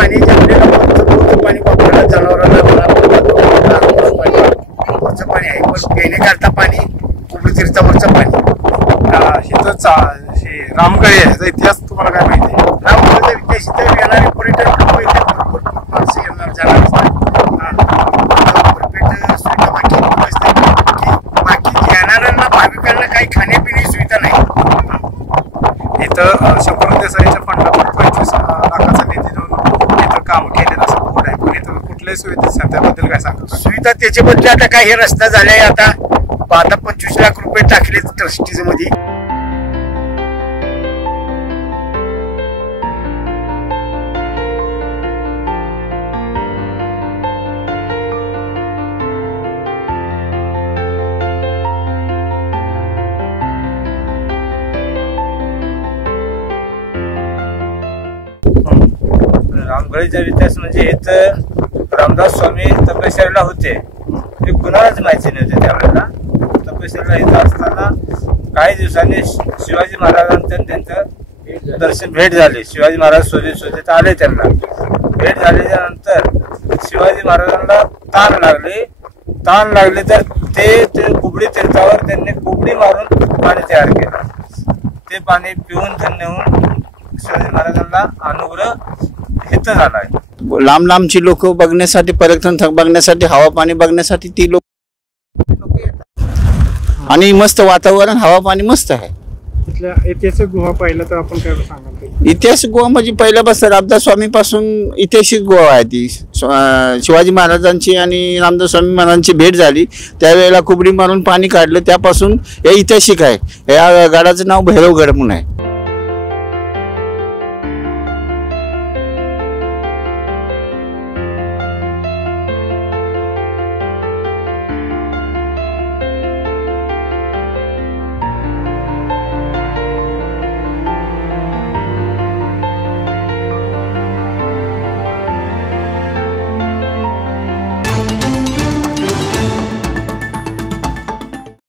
पाणी जमिनीला फक्त पाणी वापरायला जनावरांना पाणी आहे, पण पिण्याकरता पाणी कुबडी तीर्थावरचं पाणी. हे रामगळे याचा इतिहास तुम्हाला काय माहिती आहे? रामगळचा इतिहास इथे येणारे पर्यटक लोक इथे भरपूर माणसं येणार जाणार असतात. बाकी येणाऱ्यांना भाविकांना काही खाण्यापिण्याची सुविधा नाही. इथं शंभर देसाईच्या फंडावर 25 लाखाचा निधी देऊन इथं काम केलेलं असं बोर्ड आहे, पण इथं कुठल्याही सुविधा त्याबद्दल काय सांगतो? सुविधा त्याच्याबद्दल आता काय हे रस्ता झालाय, आता 25 लाख रुपये टाकले ट्रस्टीज मध्ये. रामगळीचा इतिहास म्हणजे इथं रामदास स्वामी तपश्चर्याला होते, हे कुणालाच माहिती नव्हते. त्यावेळेला तपश्चर्याला इथं असताना काही दिवसांनी शिवाजी महाराजांचं त्यांचं दर्शन भेट झाली. शिवाजी महाराज शोधित आले, त्यांना भेट झाल्याच्या नंतर शिवाजी महाराजांना ताण लागले तर ते कुबडी तीर्थावर त्यांनी कुबडी मारून पाणी तयार केलं. ते पाणी पिऊन धन्य होऊन शिवाजी महाराजांना अनुग्रह इथं झालाय. लांबची लोक बघण्यासाठी, पर्यटन बघण्यासाठी, हवा पाणी बघण्यासाठी ती लोक येतात. आणि मस्त वातावरण, हवा पाणी मस्त आहे. इथल्या ऐतिहासिक गुहा पाहिलं तर आपण काय सांगाल? ऐतिहासिक गुहा म्हणजे पहिल्यापासून रामदास स्वामी पासून ऐतिहासिक गुहा आहे ती. शिवाजी महाराजांची आणि रामदास स्वामी महाराजांची भेट झाली त्यावेळेला कुबडी मारून पाणी काढलं, त्यापासून हे ऐतिहासिक आहे. या गडाचं नाव भैरवगड म्हणून आहे.